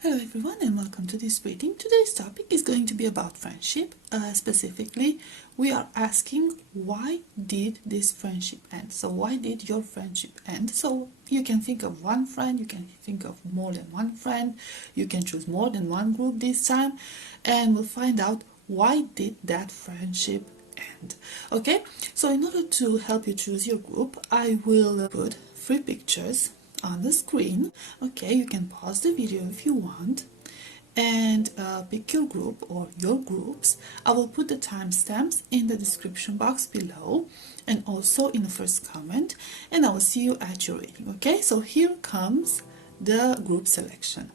Hello everyone and welcome to this reading. Today's topic is going to be about friendship. Specifically, we are asking why did this friendship end? So why did your friendship end? So you can think of one friend, you can think of more than one friend, you can choose more than one group this time, and we'll find out why did that friendship end. Okay, so in order to help you choose your group, I will put 3 pictures on the screen. Okay, you can pause the video if you want and pick your group or your groups. I will put the timestamps in the description box below and also in the first comment, and I will see you at your reading. Okay, so here comes the group selection.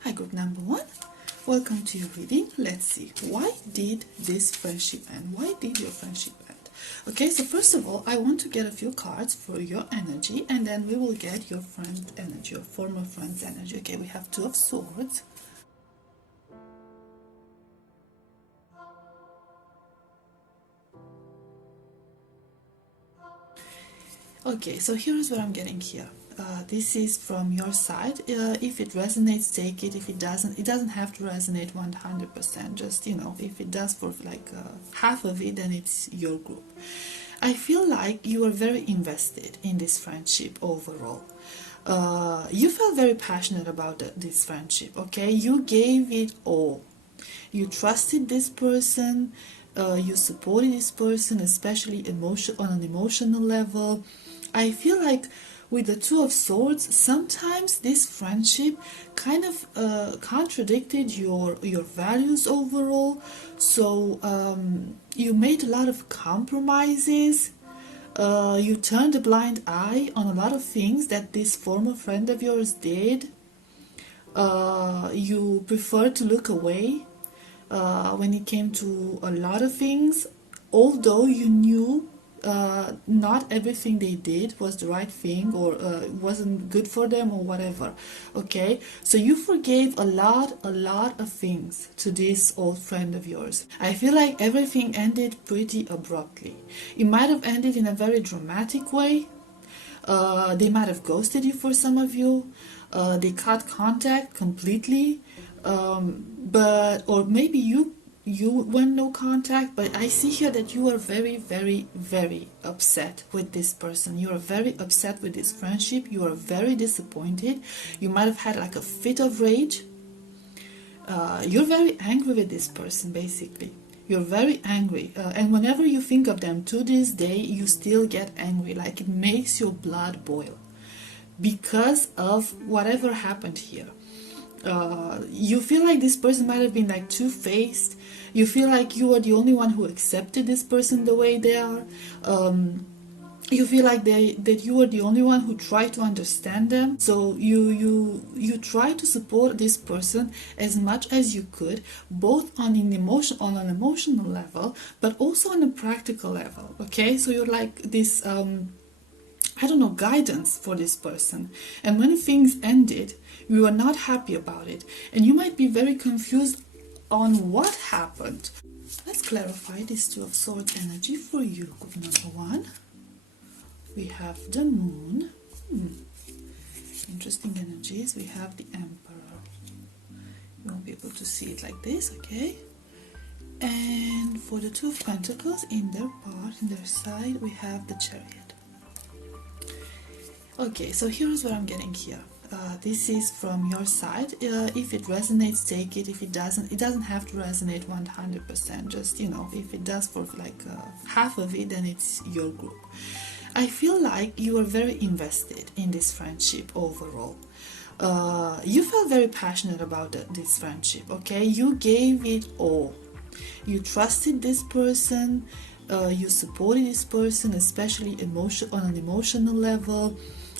Hi, group number 1. Welcome to your reading. Let's see, why did this friendship end? Why did your friendship end? Okay, so first of all, I want to get a few cards for your energy, and then we will get your friend energy, your former friend's energy. Okay, we have 2 of Swords. Okay, so here is what I'm getting here. This is from your side. If it resonates, take it. If it doesn't have to resonate 100%. Just, if it does for like half of it, then it's your group. I feel like you are very invested in this friendship overall. You felt very passionate about this friendship, okay? You gave it all. You trusted this person. You supported this person, especially on an emotional level. I feel like with the 2 of Swords, sometimes this friendship kind of contradicted your values overall. So you made a lot of compromises. You turned a blind eye on a lot of things that this former friend of yours did. You preferred to look away when it came to a lot of things, although you knew not everything they did was the right thing or wasn't good for them or whatever. Okay, so you forgave a lot of things to this old friend of yours. I feel like everything ended pretty abruptly. It might have ended in a very dramatic way. They might have ghosted you for some of you. They cut contact completely. Or maybe you went no contact, but I see here that you are very, very, very upset with this person. You are very upset with this friendship. You are very disappointed. You might have had like a fit of rage. You're very angry with this person, basically. You're very angry, and whenever you think of them to this day, you still get angry. Like it makes your blood boil because of whatever happened here. You feel like this person might have been like two-faced. You feel like you are the only one who accepted this person the way they are. You feel like that you are the only one who tried to understand them. So you try to support this person as much as you could, both on an emotional level, but also on a practical level. Okay, so you're like this I don't know, guidance for this person. And when things ended, you were not happy about it. And you might be very confused on what happened. Let's clarify this 2 of Swords energy for you, group number 1. We have the Moon. Interesting energies. We have the Emperor. You won't be able to see it like this, okay? And for the 2 of Pentacles, in their side, we have the Chariot. Okay, so here's what I'm getting here. This is from your side. If it resonates, take it. If it doesn't have to resonate 100%. Just, if it does for like half of it, then it's your group. I feel like you are very invested in this friendship overall. You felt very passionate about this friendship, okay? You gave it all. You trusted this person. You supported this person, especially on an emotional level.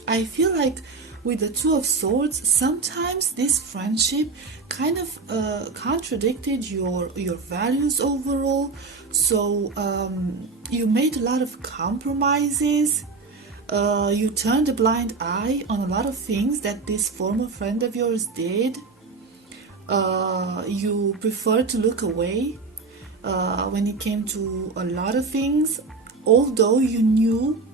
I feel like with the 2 of Swords, sometimes this friendship kind of contradicted your values overall. So you made a lot of compromises. You turned a blind eye on a lot of things that this former friend of yours did. You prefer to look away when it came to a lot of things, although you knew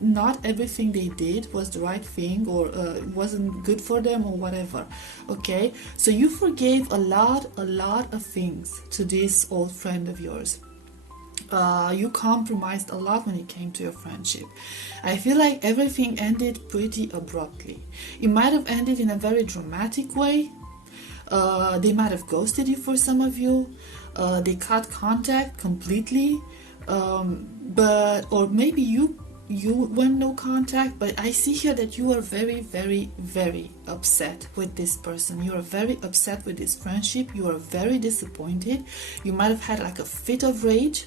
not everything they did was the right thing, or wasn't good for them, or whatever. Okay, so you forgave a lot of things to this old friend of yours. You compromised a lot when it came to your friendship. I feel like everything ended pretty abruptly. It might have ended in a very dramatic way. They might have ghosted you for some of you. They cut contact completely. But or maybe you went no contact. But I see here that you are very, very, very upset with this person. You are very upset with this friendship. You are very disappointed. You might have had like a fit of rage.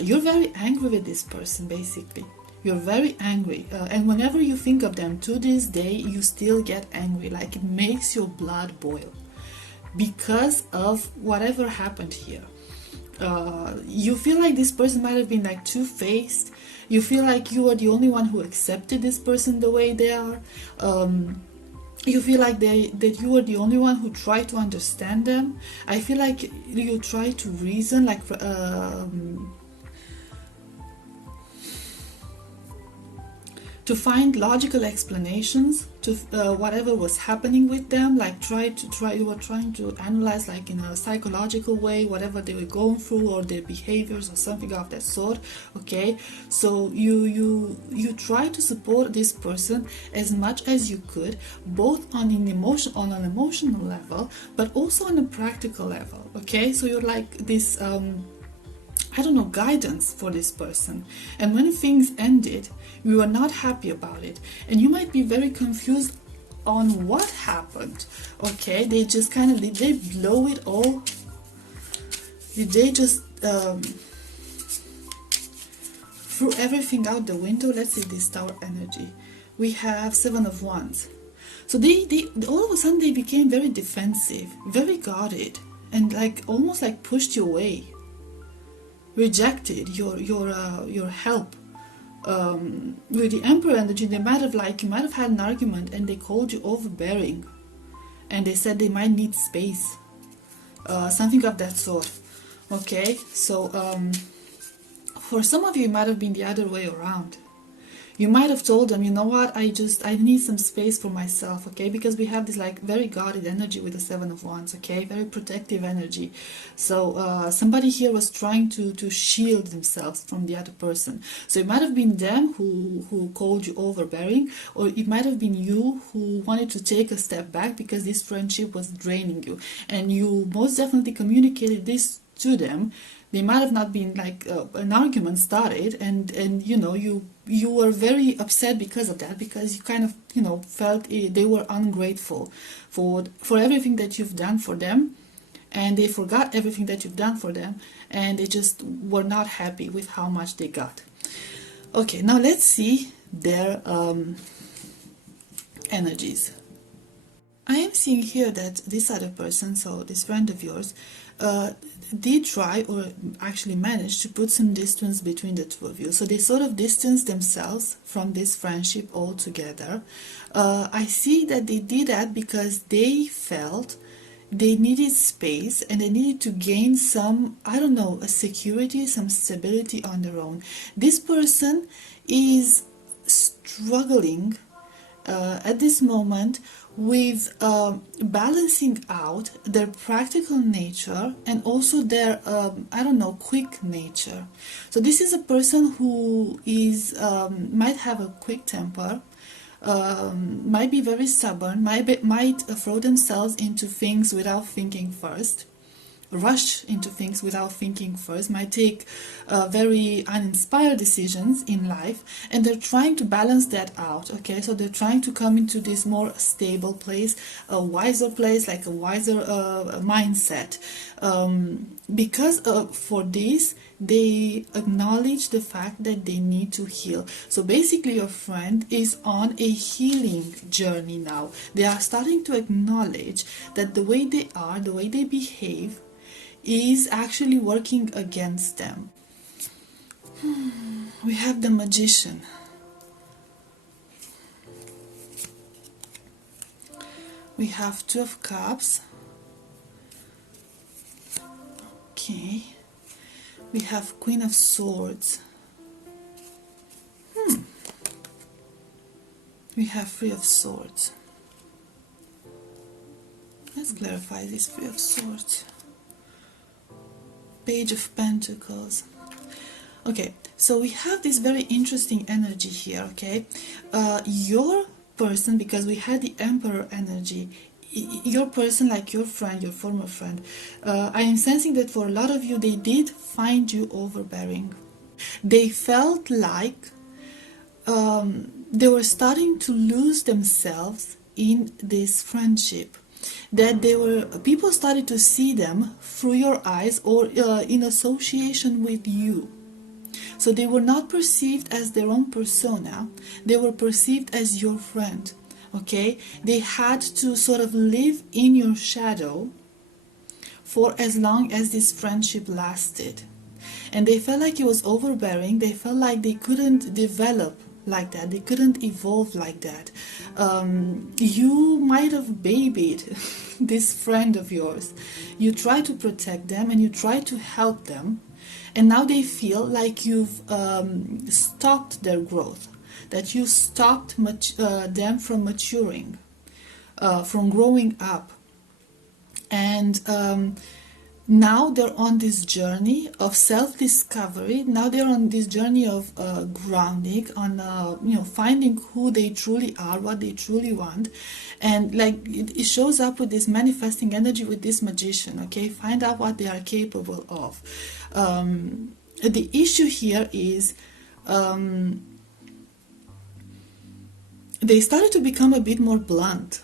You're very angry with this person, basically. You're very angry, and whenever you think of them to this day, you still get angry. Like, it makes your blood boil because of whatever happened here. You feel like this person might have been like two-faced. You feel like you are the only one who accepted this person the way they are. You feel like that you are the only one who tried to understand them. I feel like you try to reason, like to find logical explanations to whatever was happening with them. Like you were trying to analyze, like in a psychological way, whatever they were going through, or their behaviors or something of that sort. Okay, so you try to support this person as much as you could, both on an emotional level, but also on a practical level. Okay, so you're like this I don't know, guidance for this person. And when things ended, you were not happy about it. And you might be very confused on what happened. Okay, they just kind of, did they blow it all? Did they just threw everything out the window? Let's see this Tower energy. We have Seven of Wands. So they all of a sudden they became very defensive, very guarded, and like almost like pushed you away. Rejected your help. With the Emperor energy, you might have had an argument and they called you overbearing, and they said they might need space, something of that sort. Okay, so for some of you, it might have been the other way around. You might have told them, you know what, I need some space for myself, okay? Because we have this like very guarded energy with the Seven of Wands, okay? Very protective energy. So somebody here was trying to shield themselves from the other person. So it might have been them who called you overbearing, or it might have been you who wanted to take a step back because this friendship was draining you. And you most definitely communicated this to them. They might have not been like an argument started, and you know, you were very upset because of that, because you kind of, you know, felt they were ungrateful for everything that you've done for them, and they forgot everything that you've done for them, and they just were not happy with how much they got. Okay, now let's see their energies. I am seeing here that this other person, so this friend of yours, did try, or actually managed to put some distance between the two of you. So they sort of distanced themselves from this friendship altogether. I see that they did that because they felt they needed space and they needed to gain some, I don't know, a security, some stability on their own. This person is struggling at this moment with balancing out their practical nature and also their I don't know, quick nature. So this is a person who is might have a quick temper, might be very stubborn, might throw themselves into things without thinking first, rush into things without thinking first, might take very uninspired decisions in life, and they're trying to balance that out. Okay, so they're trying to come into this more stable place, a wiser place, like a wiser mindset, because for this they acknowledge the fact that they need to heal. So basically your friend is on a healing journey now. They are starting to acknowledge that the way they are, the way they behave, is actually working against them. We have the Magician. We have Two of Cups. Okay. We have Queen of Swords. We have Three of Swords. Let's clarify this Three of Swords. Page of Pentacles. Okay, so we have this very interesting energy here, okay? Your person, because we had the Emperor energy, your person, like your friend, your former friend, I am sensing that for a lot of you, they did find you overbearing. They felt like they were starting to lose themselves in this friendship, that people started to see them through your eyes or in association with you. So they were not perceived as their own persona, they were perceived as your friend. Okay, they had to sort of live in your shadow for as long as this friendship lasted, and they felt like it was overbearing. They felt like they couldn't develop like that, they couldn't evolve like that. You might have babied this friend of yours. You try to protect them and you try to help them, and now they feel like you've stopped their growth, that you stopped them from maturing, from growing up. And now they're on this journey of self-discovery. Now they're on this journey of grounding, on finding who they truly are, what they truly want. And like it shows up with this manifesting energy, with this Magician. Okay, find out what they are capable of. The issue here is they started to become a bit more blunt.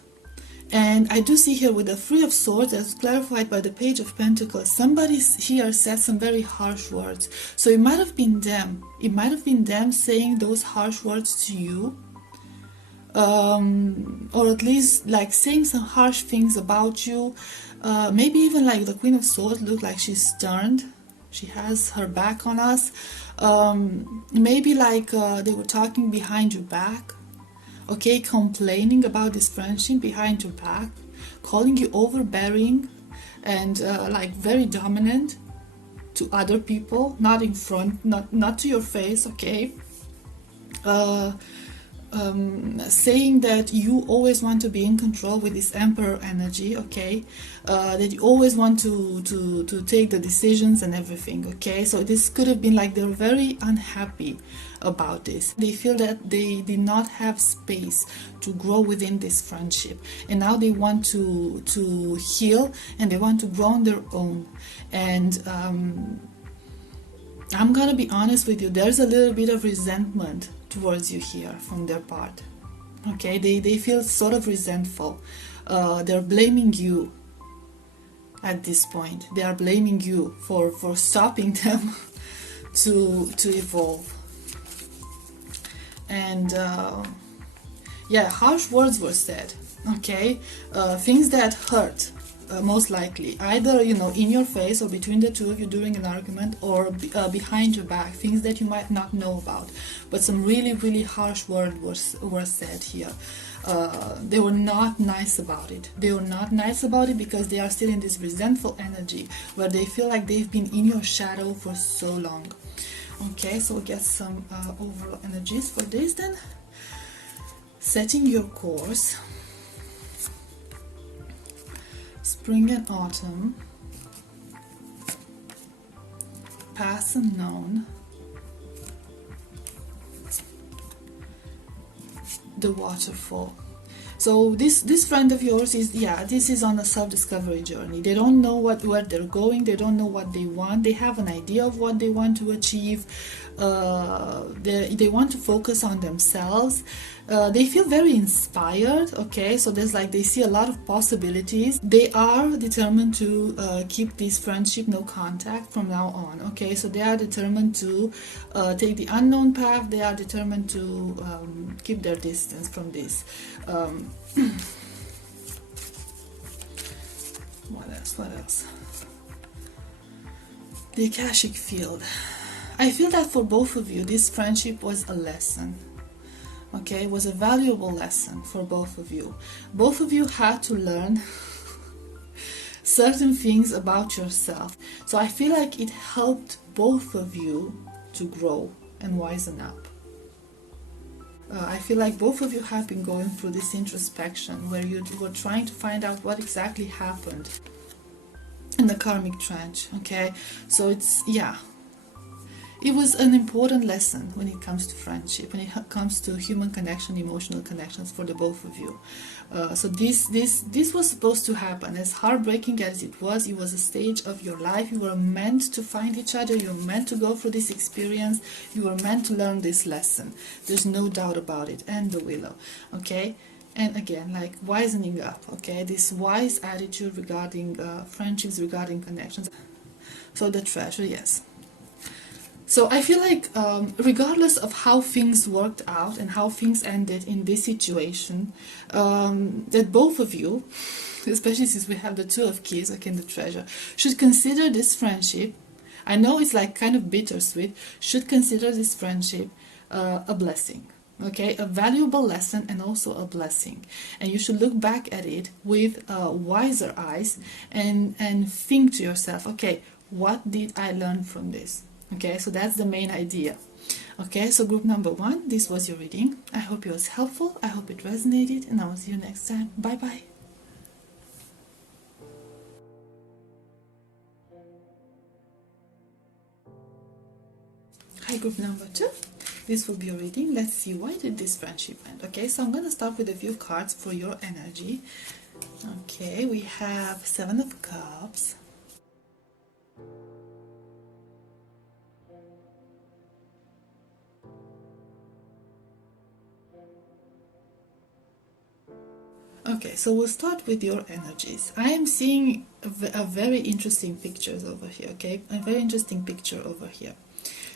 And I do see here with the Three of Swords, as clarified by the Page of Pentacles, somebody here said some very harsh words. So it might have been them. It might have been them saying those harsh words to you. Or at least like saying some harsh things about you. Maybe even like the Queen of Swords looked like she's turned. She has her back on us. Maybe like they were talking behind your back. Okay, complaining about this friendship behind your back, calling you overbearing and like very dominant to other people, not in front, not to your face. Okay, saying that you always want to be in control with this Emperor energy. Okay, that you always want to take the decisions and everything. Okay, so this could have been like they're very unhappy about this. They feel that they did not have space to grow within this friendship, and now they want to heal and they want to grow on their own. And I'm gonna be honest with you, there's a little bit of resentment towards you here from their part. Okay, they feel sort of resentful. They're blaming you at this point. They are blaming you for stopping them to evolve. And yeah, harsh words were said. Okay, things that hurt. Most likely, either in your face or between the two of you during an argument, or behind your back, things that you might not know about. But some really, really harsh words were said here. They were not nice about it. They were not nice about it because they are still in this resentful energy where they feel like they've been in your shadow for so long. Okay, so we'll get some overall energies for this then. Setting your course. Spring and autumn, path unknown, the waterfall. So this friend of yours is, this is on a self-discovery journey. They don't know where they're going. They don't know what they want. They have an idea of what they want to achieve. They want to focus on themselves. They feel very inspired. Okay, so there's like they see a lot of possibilities. They are determined to keep this friendship no contact from now on. Okay, so they are determined to take the unknown path. They are determined to keep their distance from this. What else? The Akashic field. I feel that for both of you, this friendship was a lesson. okay? It was a valuable lesson for both of you. Both of you had to learn certain things about yourself. So I feel like it helped both of you to grow and wisen up. I feel like both of you have been going through this introspection where you were trying to find out what exactly happened in the karmic trench, okay? So it's, yeah, it was an important lesson when it comes to friendship, when it comes to human connection, emotional connections for the both of you. So this was supposed to happen. As heartbreaking as it was a stage of your life. You were meant to find each other. You were meant to go through this experience. You were meant to learn this lesson. There's no doubt about it. And the willow, okay? And again, like wisening up, okay? This wise attitude regarding friendships, regarding connections. So the treasure, yes. So I feel like regardless of how things worked out and how things ended in this situation, that both of you, especially since we have the Two of Keys, okay, in the treasure, should consider this friendship, I know it's like kind of bittersweet, should consider this friendship a blessing. Okay, a valuable lesson and also a blessing, and you should look back at it with wiser eyes and think to yourself, okay, what did I learn from this? Okay, so that's the main idea. Okay, so group number 1, this was your reading. I hope it was helpful, I hope it resonated, and I will see you next time. Bye bye. Hi group number 2, this will be your reading. Let's see, why did this friendship end? Okay, so I'm going to start with a few cards for your energy. Okay, we have 7 of Cups, okay, so we'll start with your energies. I am seeing a very interesting pictures over here, okay? A very interesting picture over here.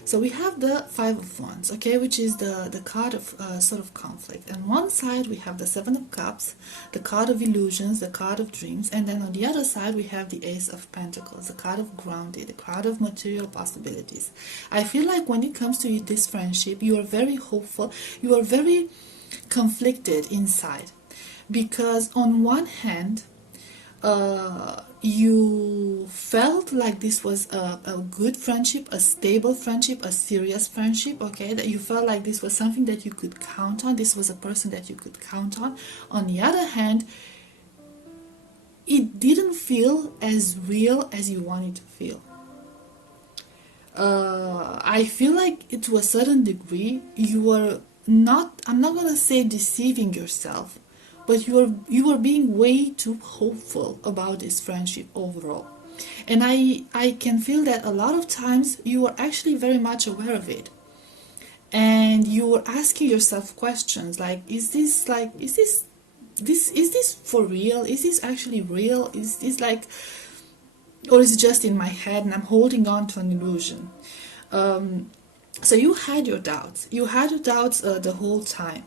So we have the 5 of Wands, okay, which is the card of sort of conflict. On one side we have the 7 of Cups, the card of illusions, the card of dreams, and then on the other side we have the Ace of Pentacles, the card of grounded, the card of material possibilities. I feel like when it comes to this friendship, you are very hopeful, you are very conflicted inside. Because on one hand, you felt like this was a good friendship, a stable friendship, a serious friendship, okay, that you felt like this was something that you could count on, this was a person that you could count on. On the other hand, it didn't feel as real as you wanted to feel. I feel like to a certain degree you were not, I'm not gonna say deceiving yourself, but you are being way too hopeful about this friendship overall. And I can feel that a lot of times you are actually very much aware of it. And you are asking yourself questions like, is this for real? Is this actually real? Is this like, or is it just in my head and I'm holding on to an illusion? So you had your doubts. You had your doubts the whole time.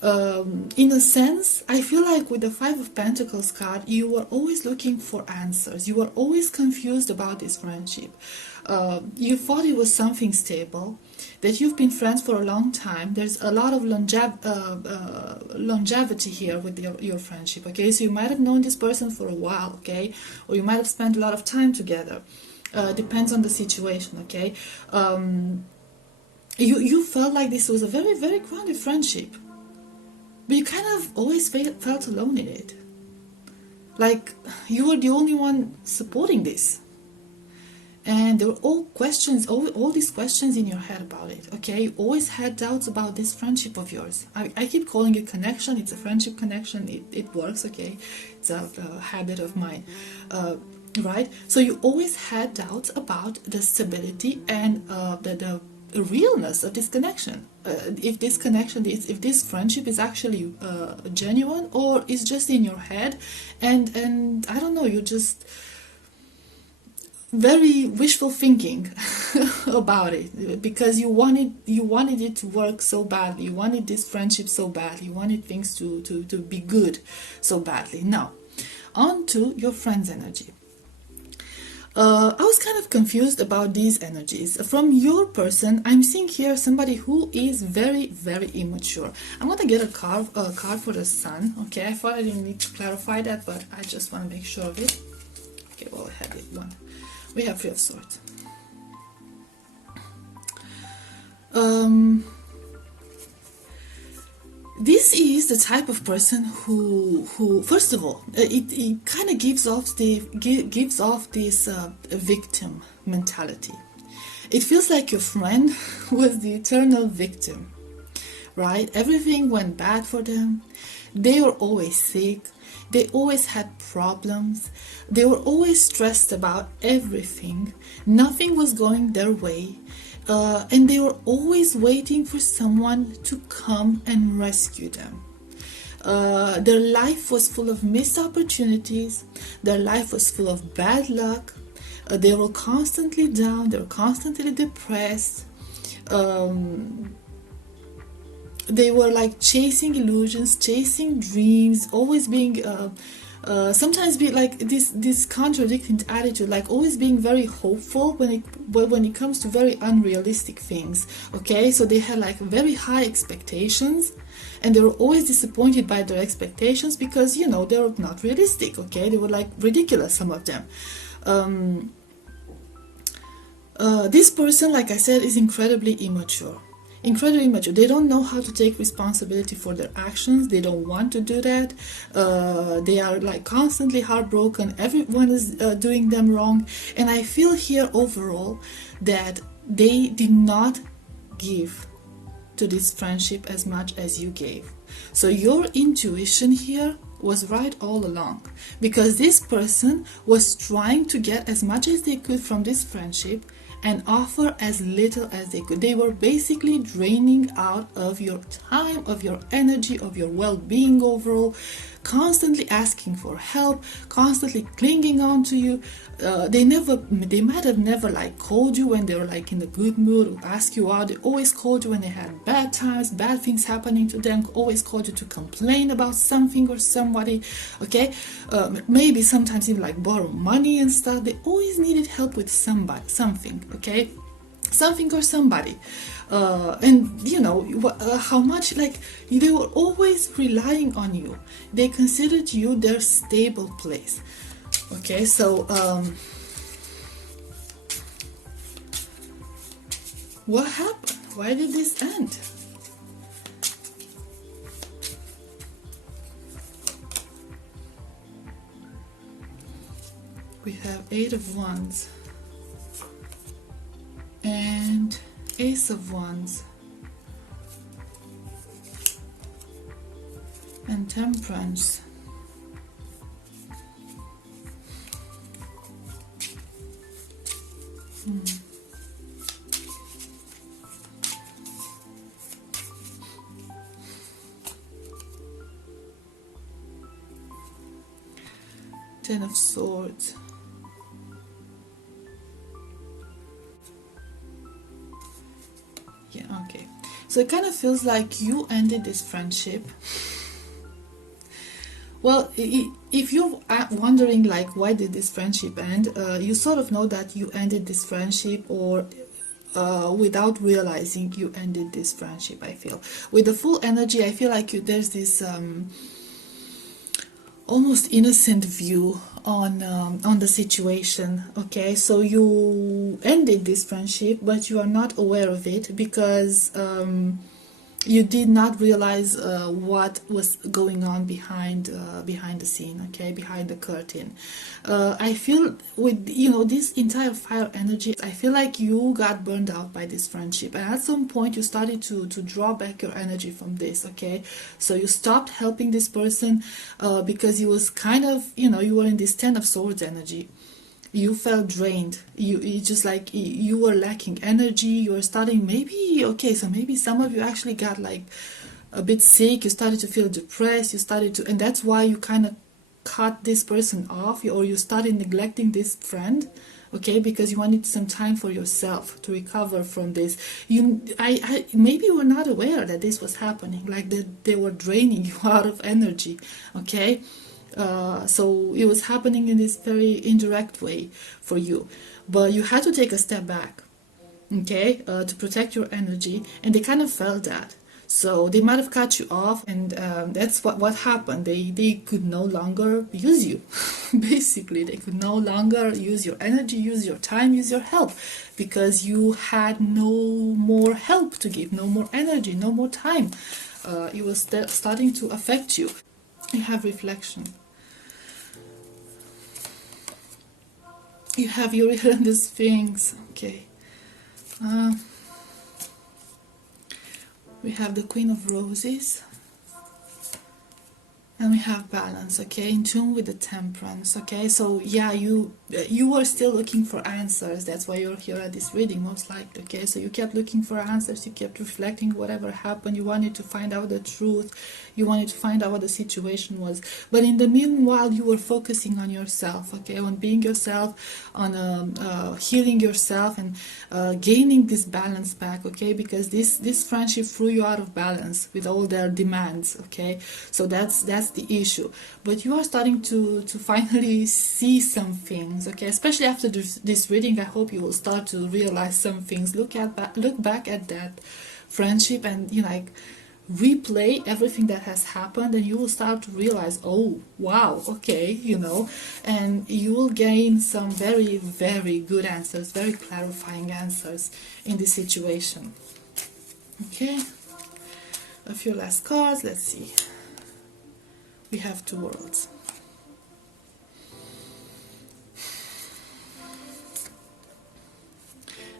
In a sense, I feel like with the 5 of Pentacles card, you were always looking for answers. You were always confused about this friendship. You thought it was something stable, that you've been friends for a long time. There's a lot of longevity here with your friendship, okay? So you might have known this person for a while, okay? Or you might have spent a lot of time together. Depends on the situation, okay? You felt like this was a very, very grounded friendship. But you kind of always felt alone in it. Like you were the only one supporting this. And there were all questions, all these questions in your head about it, okay? You always had doubts about this friendship of yours. I keep calling it connection. It's a friendship connection. It works, okay? It's a habit of mine, right? So you always had doubts about the stability and the realness of this connection. If this connection if this friendship is actually genuine, or is just in your head, and I don't know, you're just very wishful thinking about it, because you wanted it to work so badly, you wanted this friendship so badly, you wanted things to be good so badly. Now on to your friend's energy. I was kind of confused about these energies. From your person, I'm seeing here somebody who is very, very immature. I'm gonna get a card for the sun. Okay, I thought I didn't need to clarify that, but I just want to make sure of it. Okay, well, I had it one. We have Three of Swords. This is the type of person who first of all, it kind of gives off this victim mentality. It feels like your friend was the eternal victim, right? Everything went bad for them. They were always sick. They always had problems. They were always stressed about everything. Nothing was going their way. And they were always waiting for someone to come and rescue them. Their life was full of missed opportunities. Their life was full of bad luck. They were constantly down. They were constantly depressed. They were like chasing illusions, chasing dreams, always being sometimes be like this contradicting attitude, like always being very hopeful when it comes to very unrealistic things. Okay, so they had like very high expectations, and they were always disappointed by their expectations because they were not realistic. Okay, they were like ridiculous, some of them. This person, like I said, is incredibly immature. They don't know how to take responsibility for their actions. They don't want to do that. They are like constantly heartbroken. Everyone is doing them wrong, and I feel here overall that they did not give to this friendship as much as you gave. So your intuition here was right all along, because this person was trying to get as much as they could from this friendship and offer as little as they could. They were basically draining out of your time, of your energy, of your well-being overall, constantly asking for help, constantly clinging on to you. They might have never like called you when they were like in a good mood or ask you out. They always called you when they had bad times, bad things happening to them, always called you to complain about something or somebody. Okay, maybe sometimes even like borrow money and stuff. They always needed help with something. Okay, something or somebody. And how much like they were always relying on you. They considered you their stable place. Okay, so what happened? Why did this end? We have Eight of Wands and Ace of Wands and Temperance. Ten of Swords. Yeah, okay. So it kind of feels like you ended this friendship. Well, if you're wondering like why did this friendship end, you sort of know that you ended this friendship, or without realizing you ended this friendship. I feel with the full energy, I feel like there's this almost innocent view on the situation. Okay, so you ended this friendship, but you are not aware of it because you did not realize what was going on behind the scene. Okay, behind the curtain. I feel with this entire fire energy, I feel like you got burned out by this friendship, and at some point you started to draw back your energy from this. Okay, so you stopped helping this person because you was kind of you were in this Ten of Swords energy. You felt drained. You just like you were lacking energy. You were starting maybe some of you actually got like a bit sick. You started to feel depressed. And that's why you kind of cut this person off, or you started neglecting this friend. Okay, because you wanted some time for yourself to recover from this. Maybe you were not aware that this was happening, like that they were draining you out of energy. Okay. So it was happening in this very indirect way for you, but you had to take a step back, okay, to protect your energy, and they kind of felt that. So they might have cut you off, and that's what happened. They could no longer use you. Basically, they could no longer use your energy, use your time, use your help, because you had no more help to give, no more energy, no more time. It was starting to affect you. You have reflection. You have your the Sphinx. Okay. We have the Queen of Roses, and we have balance, okay, in tune with the Temperance, okay. So yeah, you were still looking for answers. That's why you're here at this reading, most likely, okay. So you kept looking for answers, you kept reflecting whatever happened, you wanted to find out the truth, you wanted to find out what the situation was, but in the meanwhile you were focusing on yourself, okay, on being yourself, on healing yourself, and gaining this balance back, okay, because this friendship threw you out of balance with all their demands, okay. So that's the issue. But you are starting to finally see some things, okay, especially after this reading. I hope you will start to realize some things. Look back at that friendship, and like replay everything that has happened, and you will start to realize, oh wow, okay, and you will gain some very, very good answers, very clarifying answers in this situation. Okay, a few last cards. Let's see. We have two worlds.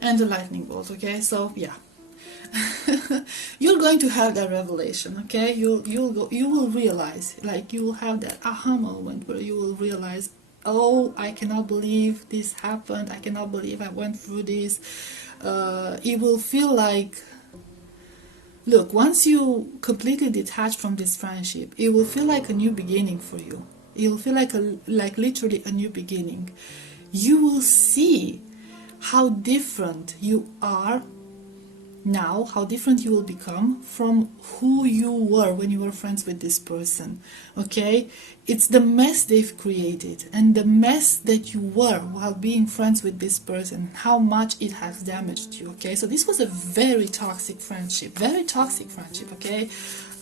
And the lightning bolt, okay? So yeah. You're going to have that revelation, okay? You will realize, like, you will have that aha moment where you will realize, oh, I cannot believe this happened, I cannot believe I went through this. It will feel like, look, once you completely detach from this friendship, it will feel like a new beginning for you. It will feel like literally a new beginning. You will see how different you are now, how different you will become from who you were when you were friends with this person, okay? It's the mess they've created, and the mess that you were while being friends with this person, how much it has damaged you, okay? So this was a very toxic friendship, okay?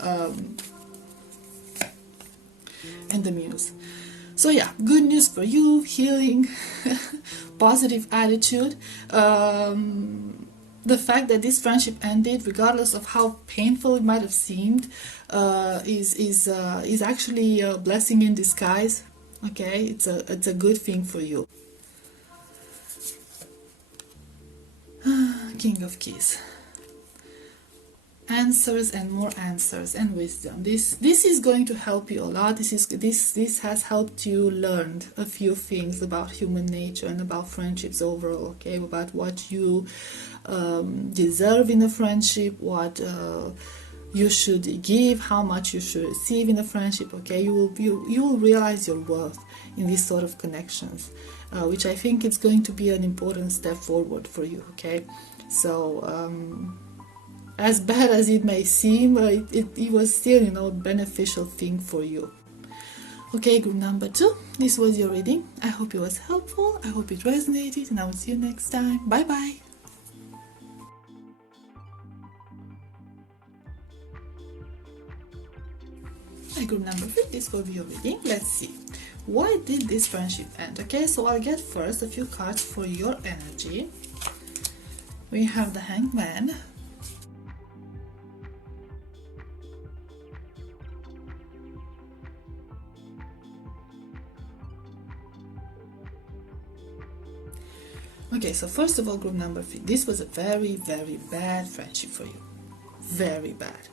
And the Muse. So yeah, good news for you, healing, positive attitude. The fact that this friendship ended, regardless of how painful it might have seemed, is actually a blessing in disguise. Okay, it's a good thing for you. King of Keys. Answers and more answers and wisdom. This is going to help you a lot. This has helped you learn a few things about human nature and about friendships overall, okay, about what you deserve in a friendship, what you should give, how much you should receive in a friendship, okay. You will realize your worth in these sort of connections, which I think it's going to be an important step forward for you, okay. So as bad as it may seem, it was still, beneficial thing for you. Okay, group number 2, this was your reading. I hope it was helpful, I hope it resonated, and I will see you next time. Bye bye. Okay, group number 3, this will be your reading. Let's see, why did this friendship end? Okay, so I'll get first a few cards for your energy. We have the Hanged Man, okay. So first of all, group number 3, this was a very, very bad friendship for you, very bad.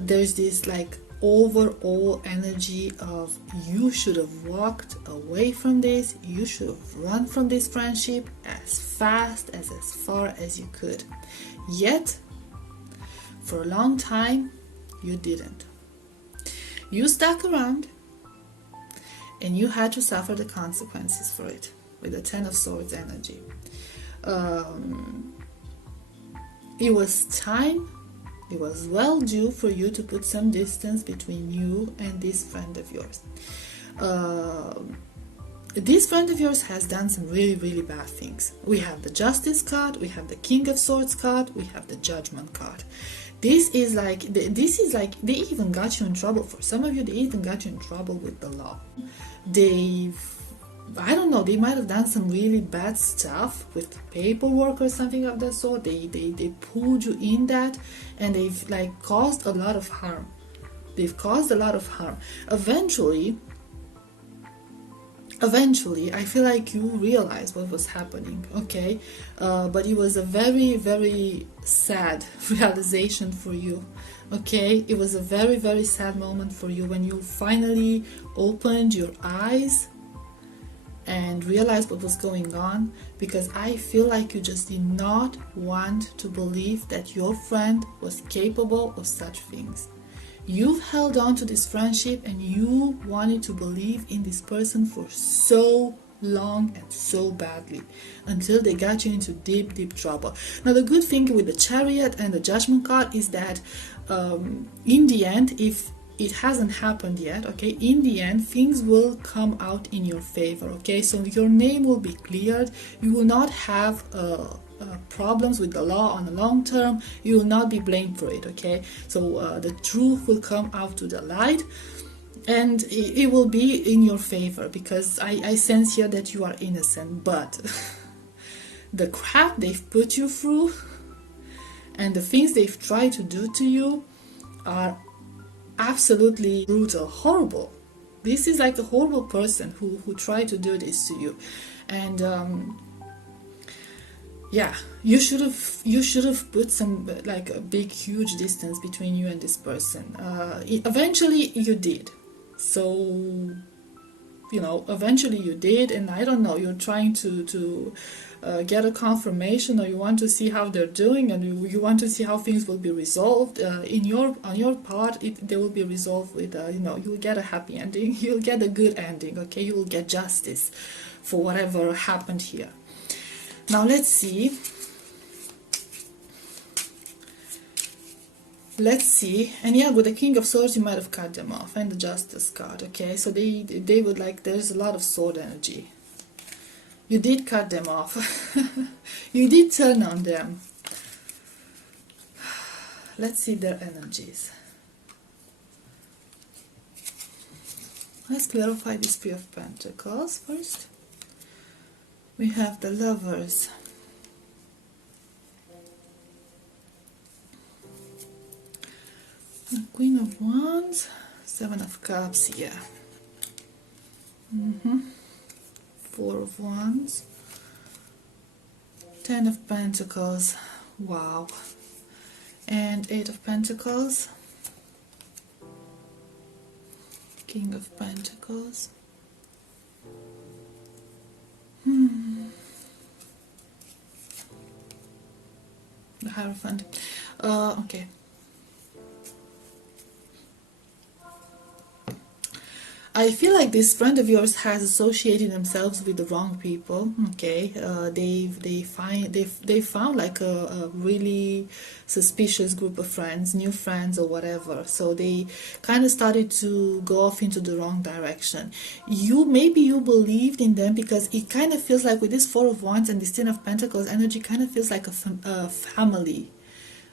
There's this like overall energy of you should have walked away from this, you should have run from this friendship as fast, as far as you could, yet for a long time you didn't. You stuck around and you had to suffer the consequences for it with the Ten of Swords energy. It was time It was well due for you to put some distance between you and this friend of yours. This friend of yours has done some really, really bad things. We have the Justice card, we have the King of Swords card, we have the Judgment card. This is like they even got you in trouble. For some of you, they even got you in trouble with the law. I don't know, they might have done some really bad stuff with paperwork or something of that sort. They pulled you in that, and they've like caused a lot of harm. They've caused a lot of harm. Eventually, I feel like you realized what was happening, okay? But it was a very, very sad realization for you, okay? It was a very, very sad moment for you when you finally opened your eyes and realized what was going on, because I feel like you just did not want to believe that your friend was capable of such things. You've held on to this friendship and you wanted to believe in this person for so long and so badly until they got you into deep, deep trouble. Now, the good thing with the Chariot and the Judgment card is that in the end, if it hasn't happened yet, okay, in the end things will come out in your favor, okay? So your name will be cleared. You will not have problems with the law on the long term. You will not be blamed for it, okay? So the truth will come out to the light, and it will be in your favor, because I sense here that you are innocent. But the crap they've put you through and the things they've tried to do to you are absolutely brutal, horrible. This is like a horrible person who tried to do this to you. And yeah, you should have put some like a big, huge distance between you and this person. Eventually you did. So, you know, eventually you did, and I don't know, you're trying to get a confirmation, or you want to see how they're doing, and you want to see how things will be resolved. On your part, they will be resolved with, you know, you'll get a happy ending, you'll get a good ending, okay? You will get justice for whatever happened here. Now let's see. And yeah, with the King of Swords you might have cut them off, and the Justice card, okay? So they would like, there's a lot of sword energy. You did cut them off. You did turn on them. Let's see their energies. Let's clarify this Three of Pentacles first. We have the Lovers. The Queen of Wands, Seven of Cups, yeah. Four of Wands, Ten of Pentacles, wow. And Eight of Pentacles, King of Pentacles. The Hierophant. Okay. I feel like this friend of yours has associated themselves with the wrong people. Okay, they found like a really suspicious group of friends, new friends or whatever. So they kind of started to go off into the wrong direction. Maybe you believed in them, because it kind of feels like with this Four of Wands and this Ten of Pentacles energy, kind of feels like a family.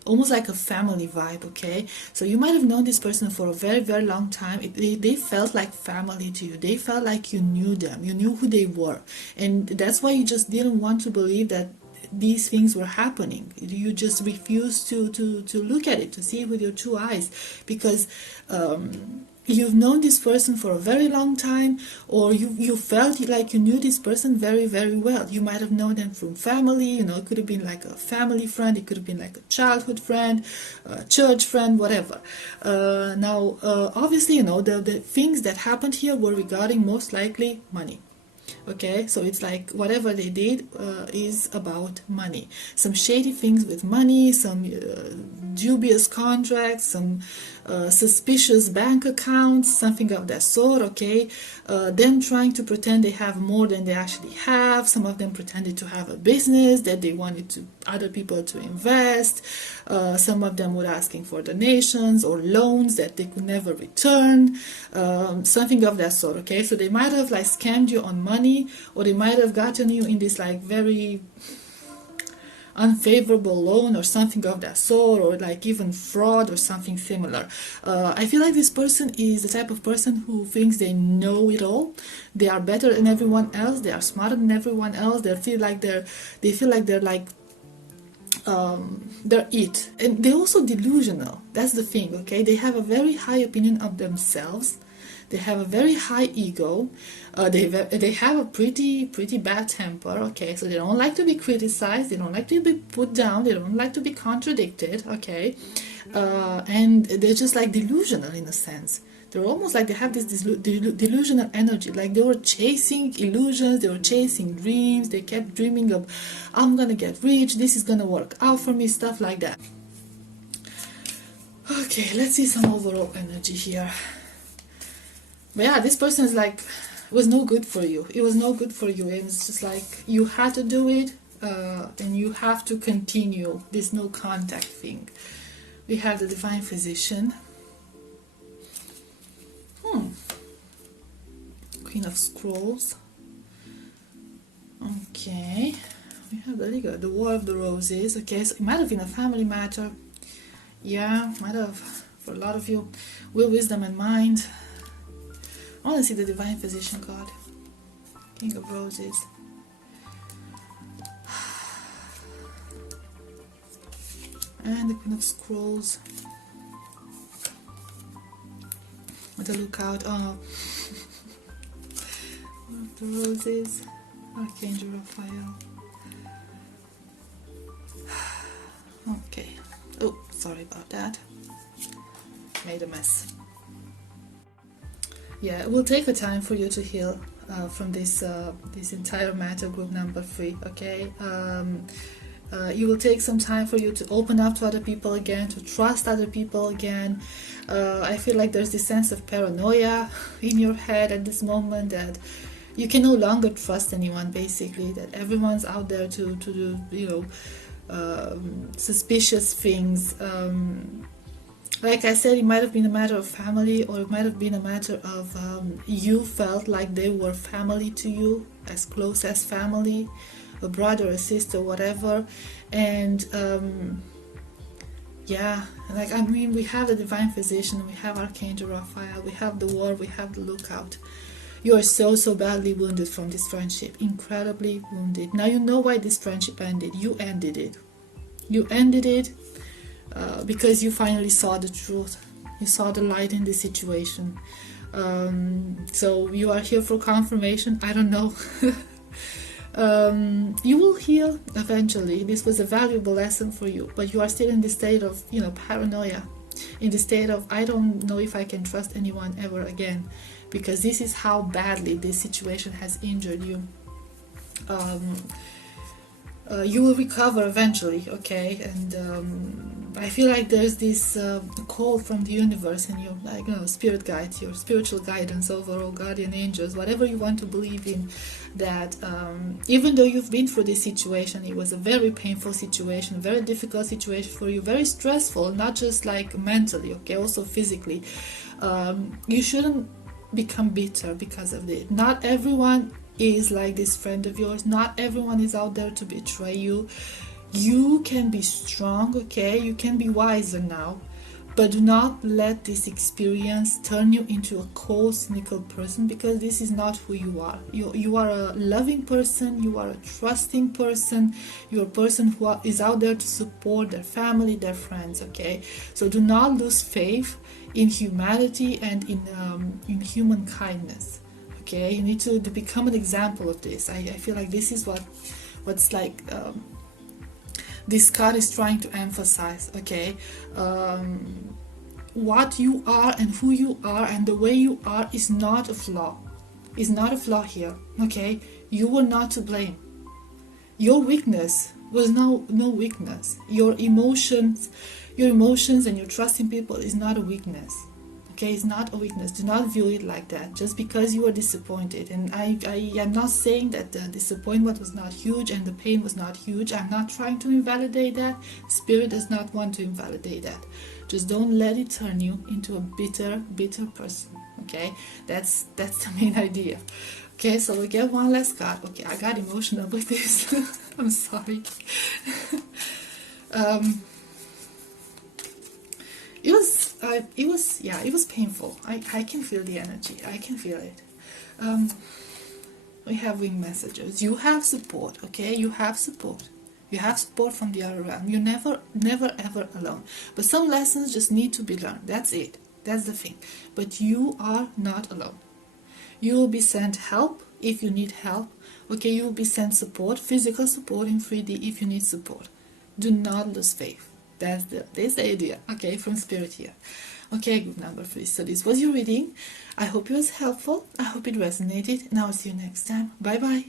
Almost like a family vibe, okay? So you might have known this person for a very, very long time. They felt like family to you. They felt like you knew them. You knew who they were. And that's why you just didn't want to believe that these things were happening. You just refused to look at it, to see it with your two eyes. Because you've known this person for a very long time, or you felt like you knew this person very, very well. You might have known them from family, you know, it could have been like a family friend, it could have been like a childhood friend, a church friend, whatever. Now, obviously, you know, the things that happened here were regarding most likely money. Okay, so it's like whatever they did is about money. Some shady things with money, some dubious contracts, some suspicious bank accounts, something of that sort, okay? Them trying to pretend they have more than they actually have. Some of them pretended to have a business that they wanted to other people to invest. Some of them were asking for donations or loans that they could never return, something of that sort, okay? So they might have like scammed you on money, or they might have gotten you in this like very unfavorable loan or something of that sort, or like even fraud or something similar. I feel like this person is the type of person who thinks they know it all. They are better than everyone else. They are smarter than everyone else. They feel like they're like they're it, and they're also delusional. That's the thing, okay? They have a very high opinion of themselves. They have a very high ego. They have a pretty bad temper, okay? So they don't like to be criticized. They don't like to be put down. They don't like to be contradicted, okay? And they're just like delusional in a sense. They're almost like they have this delusional energy. Like they were chasing illusions. They were chasing dreams. They kept dreaming of, I'm gonna get rich. This is gonna work out for me. Stuff like that. Okay, let's see some overall energy here. But yeah, this person is like, was no good for you. It was no good for you. And it's just like, you had to do it, and you have to continue this no contact thing. We have the Divine Physician. Queen of Scrolls. Okay. We have the War of the Roses. Okay, so it might have been a family matter. Yeah, might have, for a lot of you. Will, Wisdom, and Mind. I want to see the Divine Physician card. King of Roses. And the Queen of Scrolls. With a lookout. Oh. The Roses. Archangel Raphael. Okay. Oh, sorry about that. Made a mess. Yeah, it will take a time for you to heal from this entire matter, group number 3, okay? You will take some time for you to open up to other people again, to trust other people again. I feel like there's this sense of paranoia in your head at this moment, that you can no longer trust anyone, basically, that everyone's out there to do, you know, suspicious things. Like I said, it might have been a matter of family, or it might have been a matter of you felt like they were family to you, as close as family, a brother, a sister, whatever. And yeah, like, I mean, we have the Divine Physician, we have Archangel Raphael, we have the War, we have the Lookout. You are so badly wounded from this friendship, incredibly wounded. Now you know why this friendship ended. You ended it. You ended it because you finally saw the truth. You saw the light in the situation. So you are here for confirmation. I don't know. You will heal eventually. This was a valuable lesson for you, but you are still in the state of, you know, paranoia, in the state of, I don't know if I can trust anyone ever again, because this is how badly this situation has injured you. You will recover eventually, okay? And I feel like there's this call from the universe, and your, like, you know, spirit guides, your spiritual guidance, overall guardian angels, whatever you want to believe in, that even though you've been through this situation, it was a very painful situation, a very difficult situation for you, very stressful, not just like mentally, okay, also physically. You shouldn't become bitter because of it. Not everyone is like this friend of yours. Not everyone is out there to betray you. You can be strong, okay? You can be wiser now, but do not let this experience turn you into a cold, cynical person, because this is not who you are. You are a loving person, you are a trusting person, you're a person who is out there to support their family, their friends, okay? So do not lose faith in humanity and in human kindness. Okay, you need to become an example of this. I feel like this is what's like this card is trying to emphasize. Okay, what you are and who you are and the way you are is not a flaw. Is not a flaw here. Okay, you were not to blame. Your weakness was no weakness. Your emotions, Your emotions and your trust in people is not a weakness. Okay, it's not a weakness. Do not view it like that. Just because you are disappointed, and I am not saying that the disappointment was not huge and the pain was not huge. I'm not trying to invalidate that. Spirit does not want to invalidate that. Just don't let it turn you into a bitter person. Okay, that's the main idea. Okay, so we get one last card. Okay, I got emotional with this. I'm sorry. It was painful. I can feel the energy. I can feel it. We have wing messages. You have support, okay? You have support. You have support from the other realm. You're never ever alone. But some lessons just need to be learned. That's it. That's the thing. But you are not alone. You will be sent help if you need help. Okay, you will be sent support, physical support in 3D if you need support. Do not lose faith. That's the idea, okay, from Spirit here. Okay, group number 3. So this was your reading. I hope it was helpful. I hope it resonated. And I'll see you next time. Bye bye.